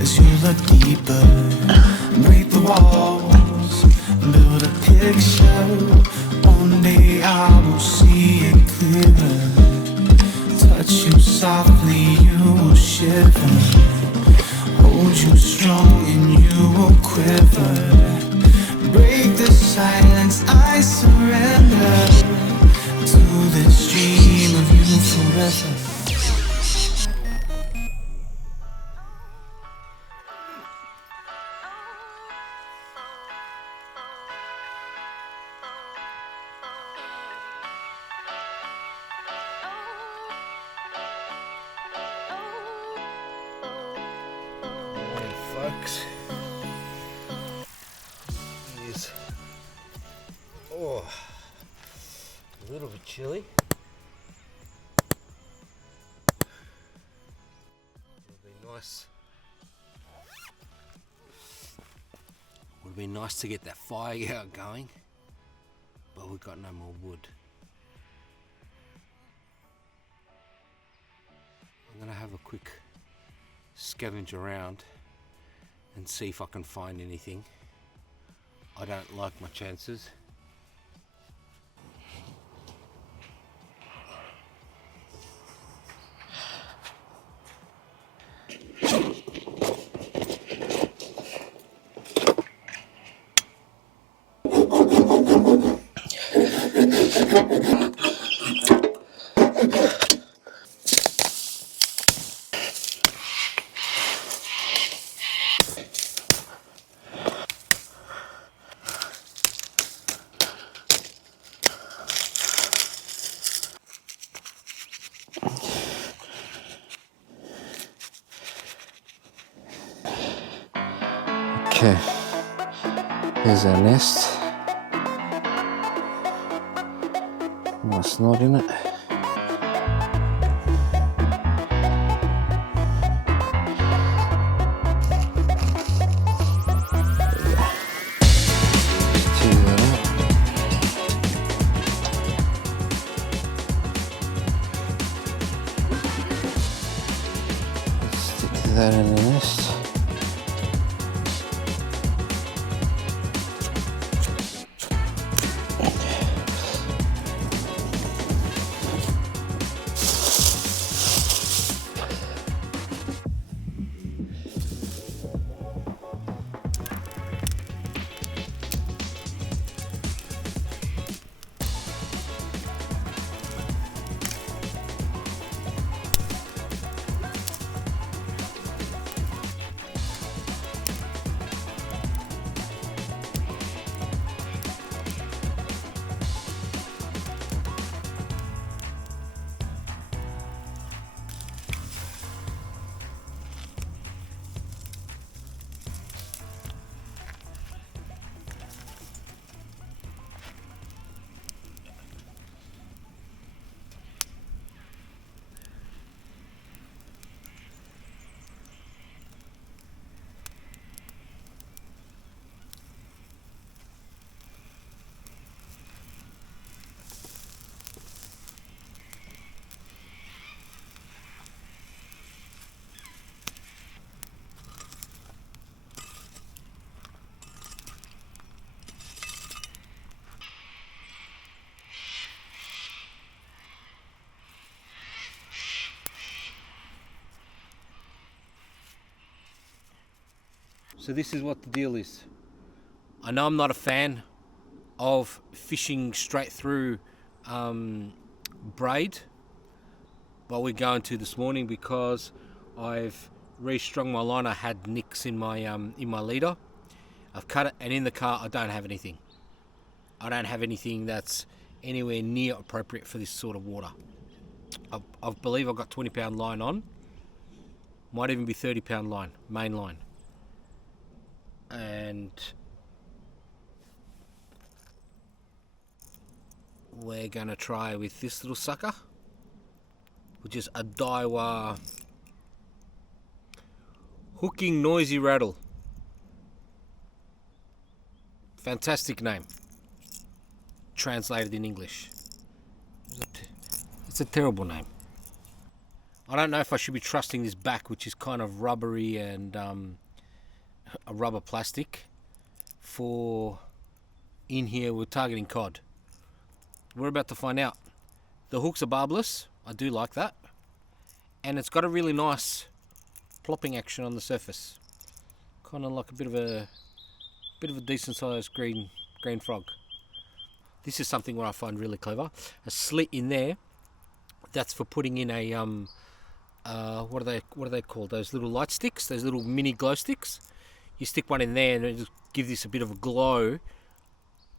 as you look deeper. Break the walls, build a picture. One day I will see it clearer. Touch you softly, you will shiver. Hold you strong and you will quiver. Break the silence, I surrender to this dream of you forever. Morning, folks. It is a little bit chilly. Would be nice. Would be nice to get that fire going, but we've got no more wood. I'm gonna have a quick scavenge around and see if I can find anything. I don't like my chances. Okay, here's our nest. Nice knot in it. Tee that up. Let's stick that in the nest. So this is what the deal is. I know I'm not a fan of fishing straight through braid, but we're going to this morning because I've restrung my line. I had nicks in my leader. I've cut it, and in the car I don't have anything. I don't have anything that's anywhere near appropriate for this sort of water. I believe I've got 20-pound line on. Might even be 30-pound line, main line. And we're gonna try with this little sucker, which is a Daiwa hooking noisy rattle. Fantastic name, translated in English. It's a terrible name. I don't know if I should be trusting this back, which is kind of rubbery and a rubber plastic, for in here we're targeting cod. We're about to find out. The hooks are barbless. I do like that. And it's got a really nice plopping action on the surface. Kind of like a bit of a decent sized green frog. This is something where I find really clever. A slit in there, that's for putting in a what are they called? Those little light sticks, those little mini glow sticks. You stick one in there and it'll give this a bit of a glow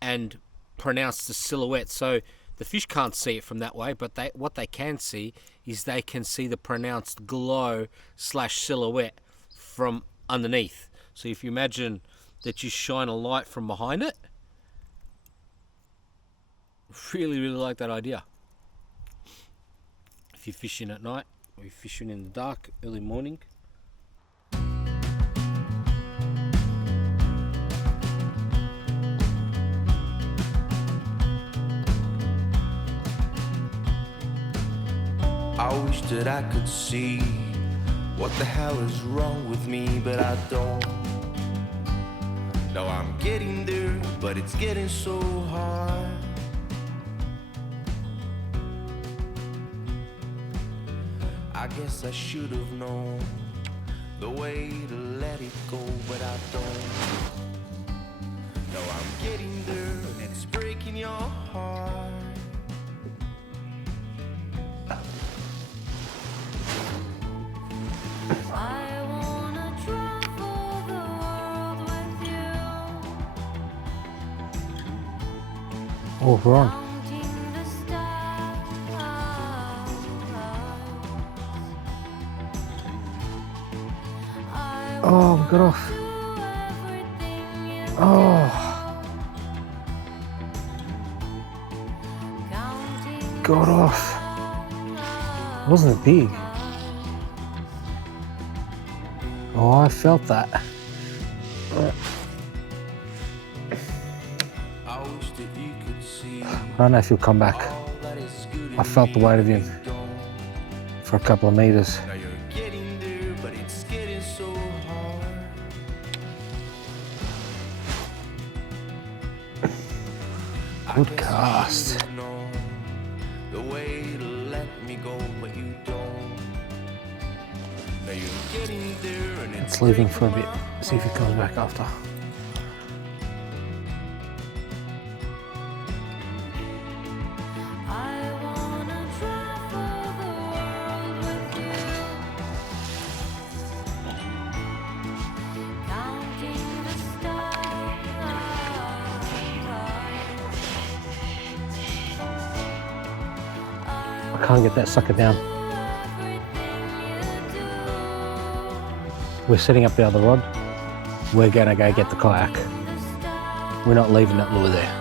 and pronounce the silhouette. So the fish can't see it from that way, but what they can see is they can see the pronounced glow / silhouette from underneath. So if you imagine that you shine a light from behind it, really like that idea. If you're fishing at night or you're fishing in the dark, early morning. I wish that I could see what the hell is wrong with me, but I don't. No, I'm getting there, but it's getting so hard. I guess I should have known the way to let it go, but I don't. No, I'm getting there, and it's breaking your heart. I wanna travel the world with you. Oh, we're on. Counting the stars. I Oh, we got off. do everything you Oh, counting got off. Wasn't big. Oh, I felt that. I wish that you could see I don't know if he'll come back. all that is good in I felt the me, weight of but him you don't. for a couple of meters. Now you're getting there, but it's getting so hard. I Good guess you cast. should have known the way to let me go, but you don't. Now you're getting there, and Let's leave him for a bit. See if he comes back after. I wanna travel the world with you. Counting the stars. I can't get that sucker down. Everything you do. We're setting up the other rod. We're gonna go get the kayak. We're not leaving that lure there.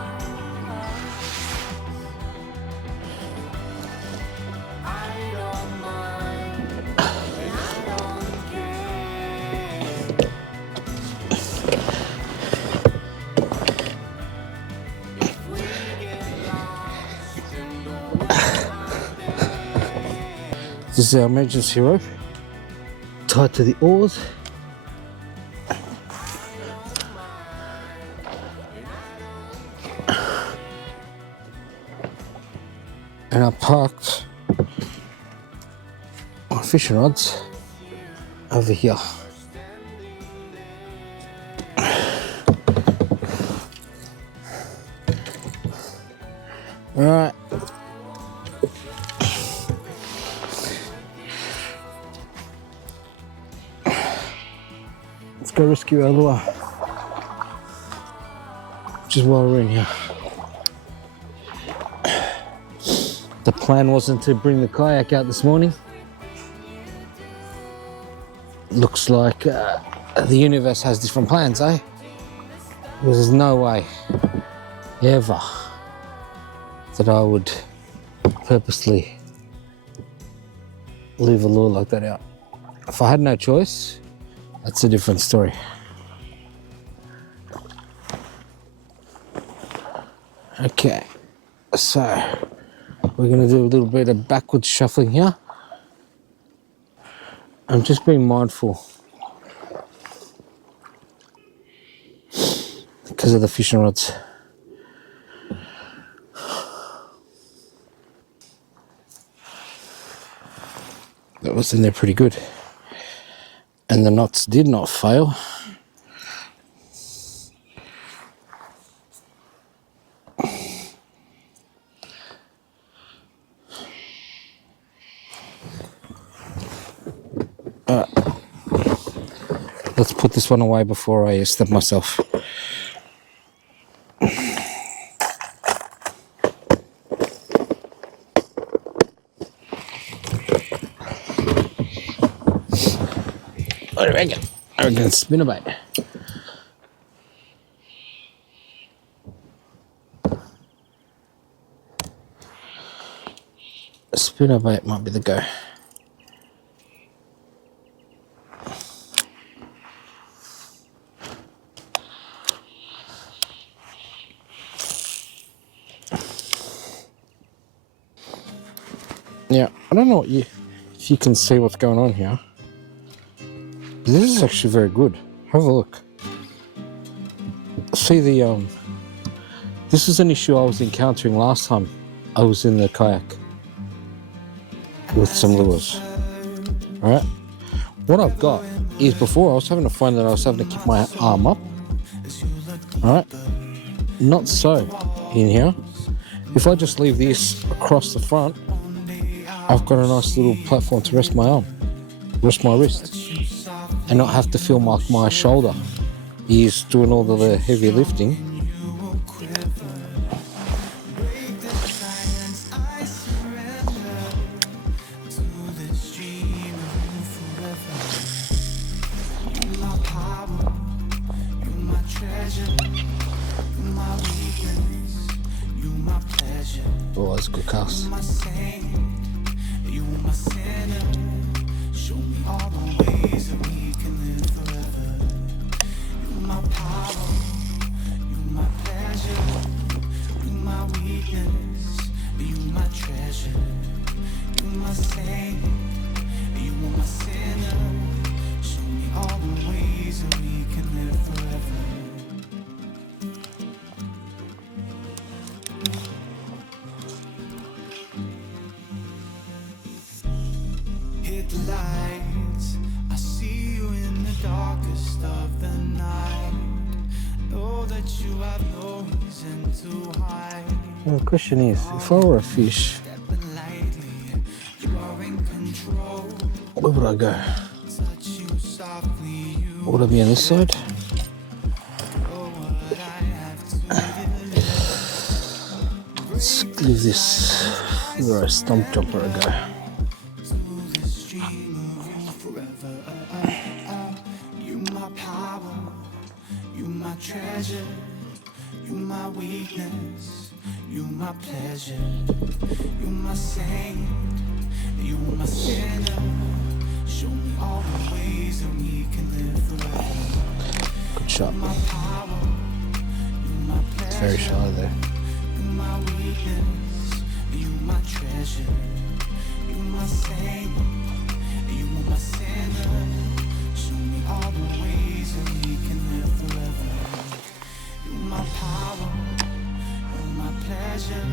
I don't mind, and I don't care. If we get lost in the woods, This is our emergency rope, tied to the oars. And I parked my fishing rods over here. All right. Let's go rescue our lure. Which is why we're in here. The plan wasn't to bring the kayak out this morning. Looks like the universe has different plans, eh? Because there's no way ever that I would purposely leave a lure like that out. If I had no choice, that's a different story. Okay, so we're gonna do a little bit of backwards shuffling here. I'm just being mindful because of the fishing rods. That was in there pretty good. And the knots did not fail. Let's put this one away before I step myself. What do you reckon? I reckon it's spinnerbait. A spinnerbait might be the go. Yeah, I don't know if you can see what's going on here. This is actually very good. Have a look. See the this is an issue I was encountering last time I was in the kayak with some lures. Alright? What I've got is before I was having to find that I was having to keep my arm up. Alright? Not so in here. If I just leave this across the front, I've got a nice little platform to rest my arm, rest my wrist, and not have to feel like my shoulder is doing all the heavy lifting. Oh, that's a good cast. Hit the lights, I see you in the darkest of the night. Know that you have no reason to hide. Well, the question is, if I were a fish, Stepping lightly, you are in control. where would I go? Touch you softly, you Would I be on this side? know what I have to do. Let's leave this where a stump jumper I go. To the stream of you forever. You my power, you my treasure, you my weakness, you my pleasure, you my saint, you my sinner. Show me all the ways that we can live forever. Good shot. My power, you my It's very pleasure, shallow there. you my weakness, you my treasure, you my saint, you my sinner. Show me all the ways that we can live forever. You my power, you my pleasure,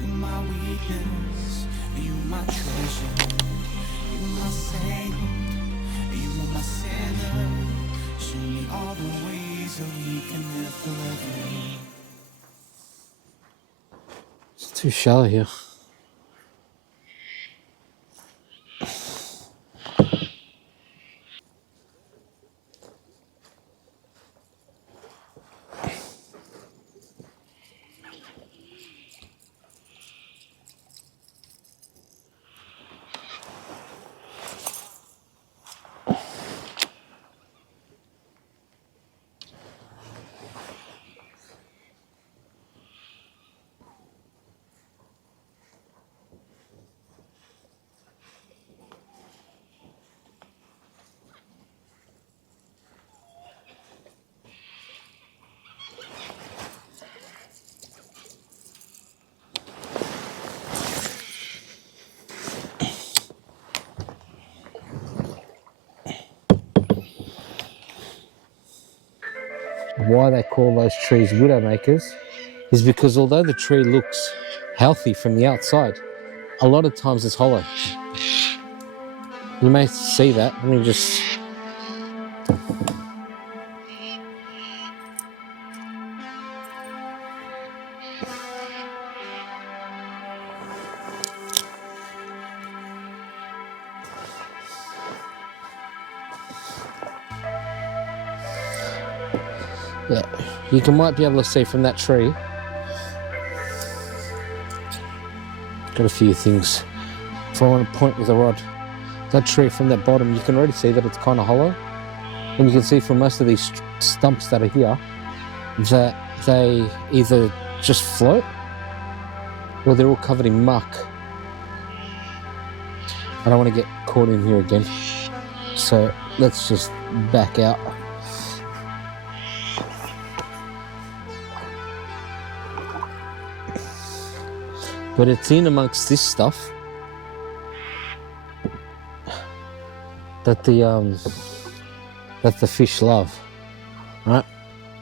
you my weakness, you my treasure, you my saint, you my sinner. Show me all the ways that we can live forever. It's too shallow here. why they call those trees widowmakers is because although the tree looks healthy from the outside, a lot of times it's hollow. You may see that. Let me just... Yeah, might be able to see from that tree. Got a few things. If I want to point with a rod, that tree from that bottom, you can already see that it's kind of hollow. And you can see from most of these stumps that are here that they either just float or they're all covered in muck. I don't want to get caught in here again. So let's just back out. But it's in amongst this stuff that the fish love, right?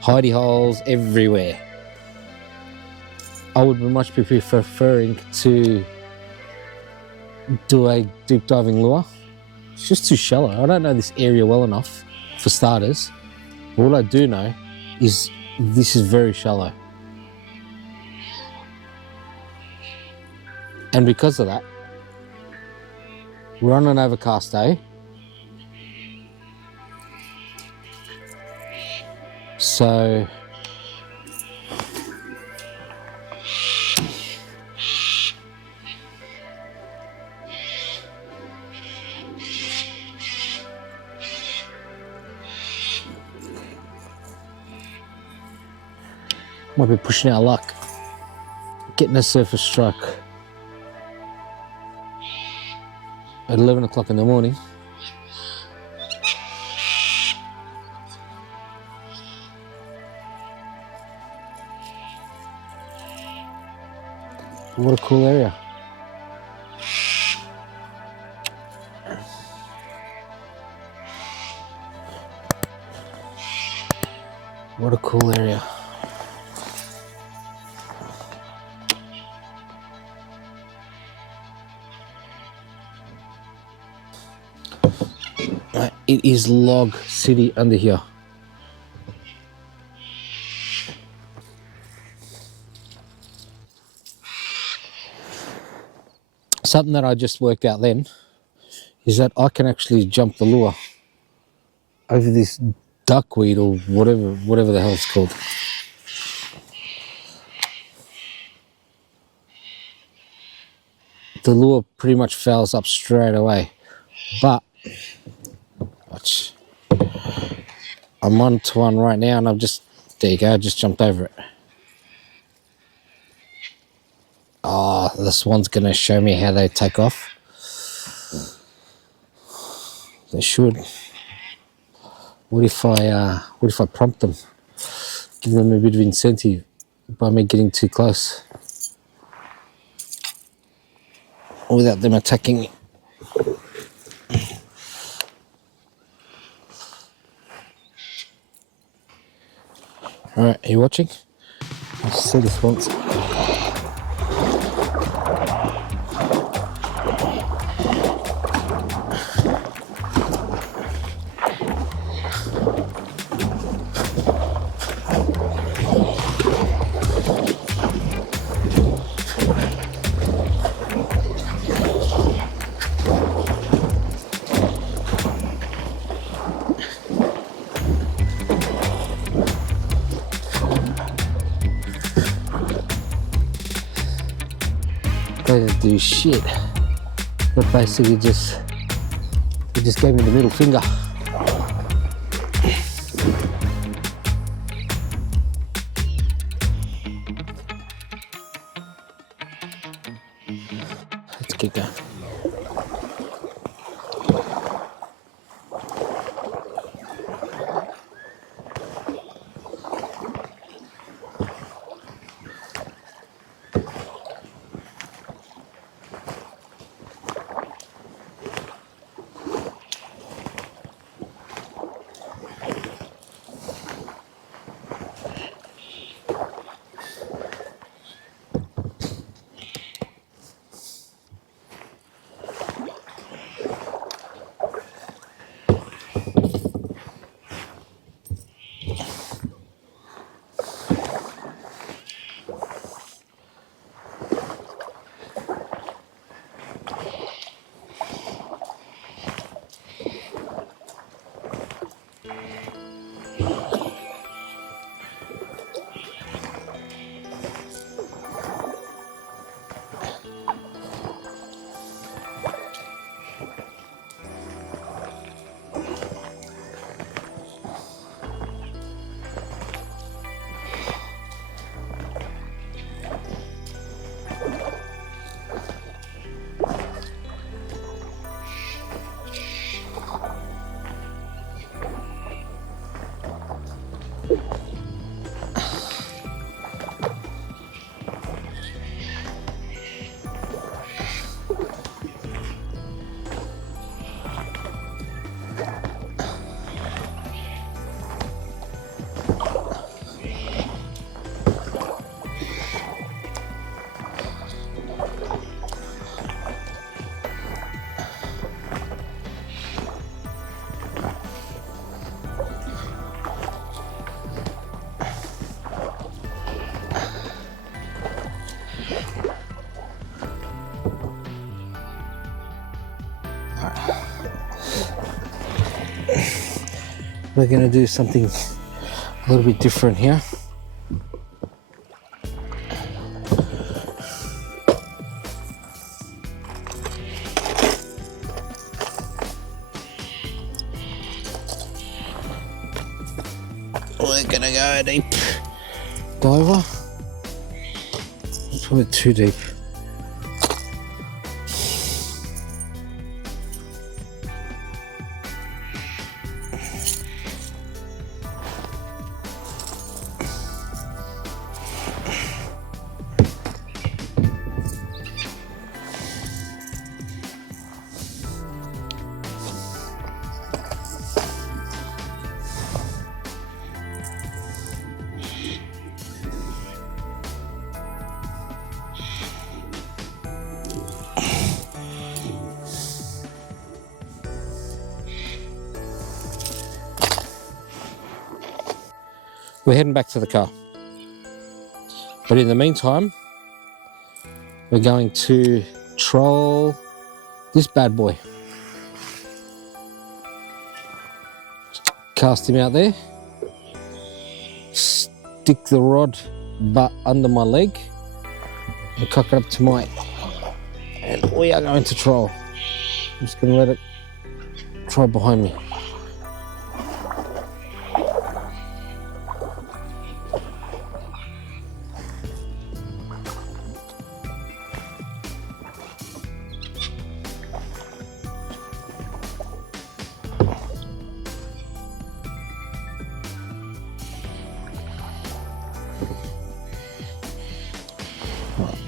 Hidey holes everywhere. I would much be preferring to do a deep diving lure. It's just too shallow. I don't know this area well enough for starters. All I do know is this is very shallow. And because of that, we're on an overcast day. So might be pushing our luck, getting a surface strike at 11 o'clock in the morning. What a cool area. What a cool area. It is log city under here. Something that I just worked out then is that I can actually jump the lure over this duckweed or whatever the hell it's called. The lure pretty much fouls up straight away, but watch. I'm on to one right now and there you go, I just jumped over it. Oh, this one's gonna show me how they take off. They should. What if I prompt them? Give them a bit of incentive by me getting too close without them attacking me. Alright, are you watching? Let's see this once. They didn't do shit. But basically they just gave me the middle finger. Let's get going. we're going to do something a little bit different here. We're going to go deep diver. Probably too deep. We're heading back to the car. But in the meantime, we're going to troll this bad boy. Cast him out there. Stick the rod butt under my leg and cock it up to my... And we are going to troll. I'm just going to let it troll behind me.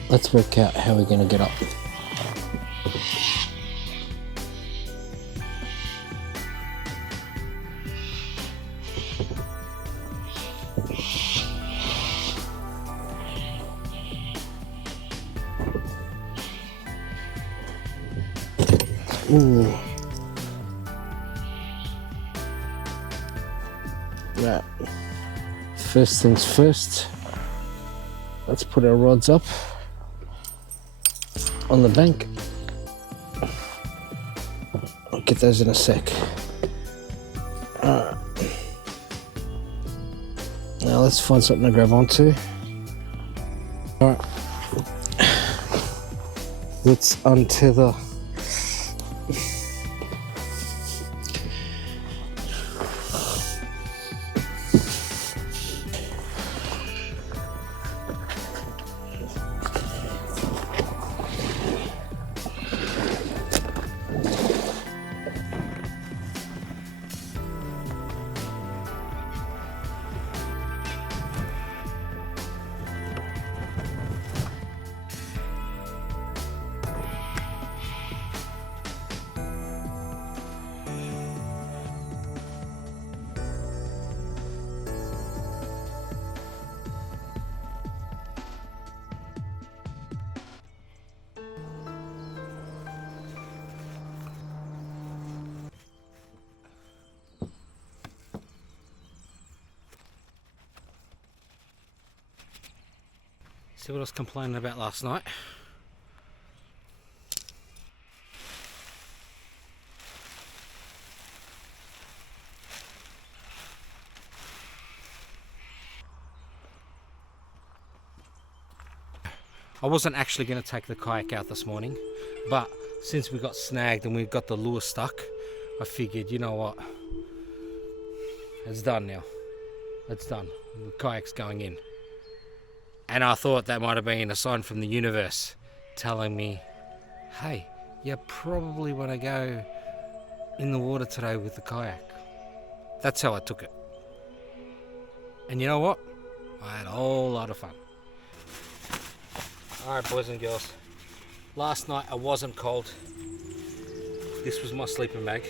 Let's work out how we're going to get up. Ooh. Right. First things first, let's put our rods up on the bank. I'll get those in a sec. Alright. Now let's find something to grab onto. Alright. Let's untether See what I was complaining about last night? I wasn't actually going to take the kayak out this morning, but since we got snagged and we've got the lure stuck, I figured, you know what, it's done now. It's done. The kayak's going in. And I thought that might have been a sign from the universe telling me, hey, you probably want to go in the water today with the kayak. That's how I took it. And you know what? I had a whole lot of fun. Alright, boys and girls. Last night I wasn't cold. This was my sleeping bag.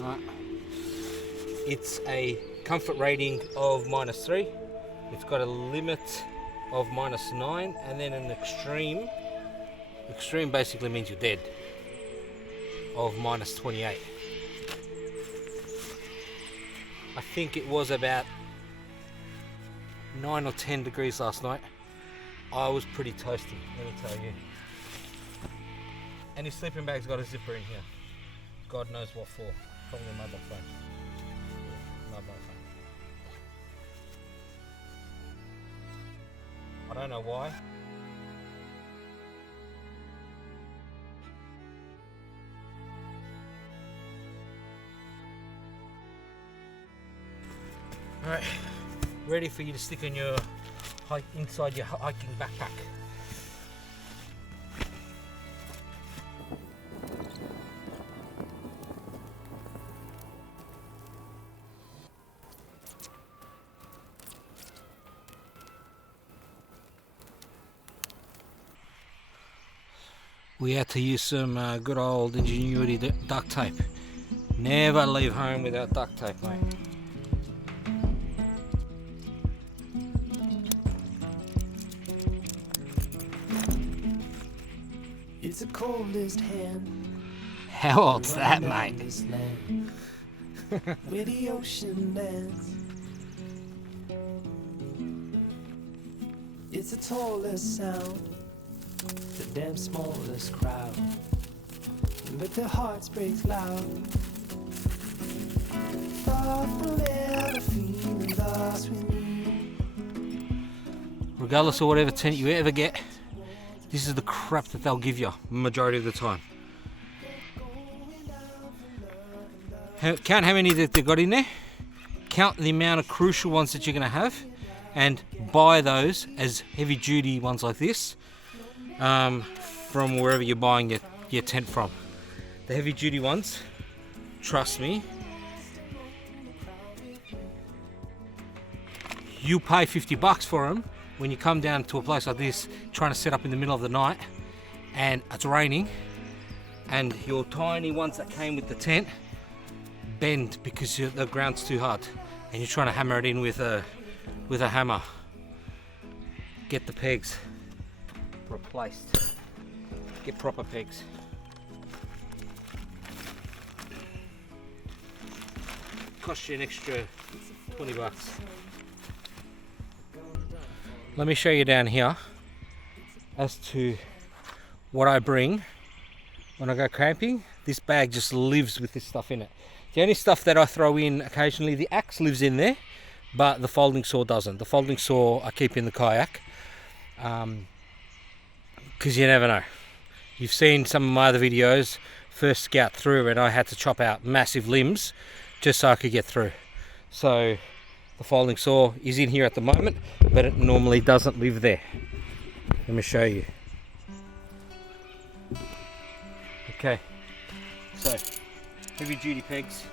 Alright. It's a comfort rating of -3. It's got a limit of -9 and then an extreme. Extreme basically means you're dead. Of -28. I think it was about 9 or 10 degrees last night. I was pretty toasty, let me tell you. And his sleeping bag's got a zipper in here. God knows what for. From your mobile phone. Yeah, mobile phone. I don't know why. Alright, ready for you to stick in your inside your hiking backpack. We had to use some good old ingenuity duct tape. Never leave home without duct tape, mate. It's the coldest hand How old's that, mate? this land, where the ocean lands. It's the tallest sound, the damn smallest crowd, but their hearts break loud. Far from ever feeling lost with me. Regardless of whatever tent you ever get, this is the crap that they'll give you majority of the time. Count how many that they got in there, count the amount of crucial ones that you're going to have, and buy those as heavy duty ones like this from wherever you're buying your tent from. The heavy duty ones, trust me, you pay $50 for them when you come down to a place like this trying to set up in the middle of the night and it's raining and your tiny ones that came with the tent bend because the ground's too hard and you're trying to hammer it in with a hammer. Get the pegs replaced. Get proper pegs. Cost you an extra $20. Let me show you down here as to what I bring when I go camping. This bag just lives with this stuff in it. The only stuff that I throw in occasionally, the axe lives in there, but the folding saw doesn't. The folding saw I keep in the kayak because you never know. You've seen some of my other videos, first scout through, and I had to chop out massive limbs just so I could get through. So the folding saw is in here at the moment, but it normally doesn't live there. Let me show you. Okay, so heavy duty pegs,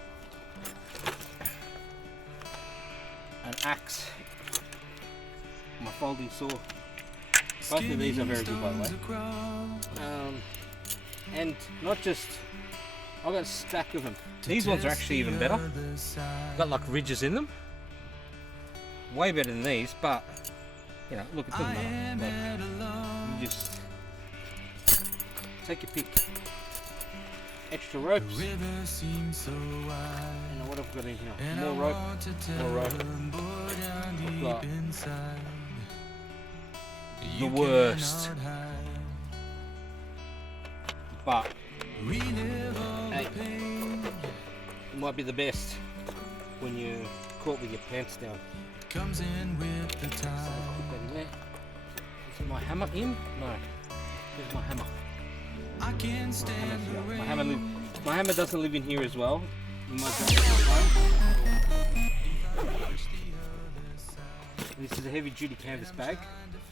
an axe, my folding saw. Both of these are very good, by the way. And not just, I've got a stack of them. These ones are actually even better. Got like ridges in them. Way better than these, but you know, look at them. Look, you just take your pick. Extra ropes. You know what I've got in here? More rope. More rope. I've got the worst, but hey, it might be the best when you're caught with your pants down. Comes in with the So put that in there. Is my hammer in? No. Where's my hammer? I can't stand My hammer doesn't live in here as well. This is a heavy duty canvas bag.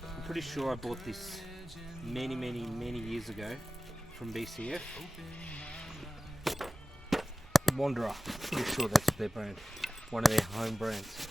I'm pretty sure I bought this many years ago from BCF. Wanderer, pretty sure that's their brand. One of their home brands.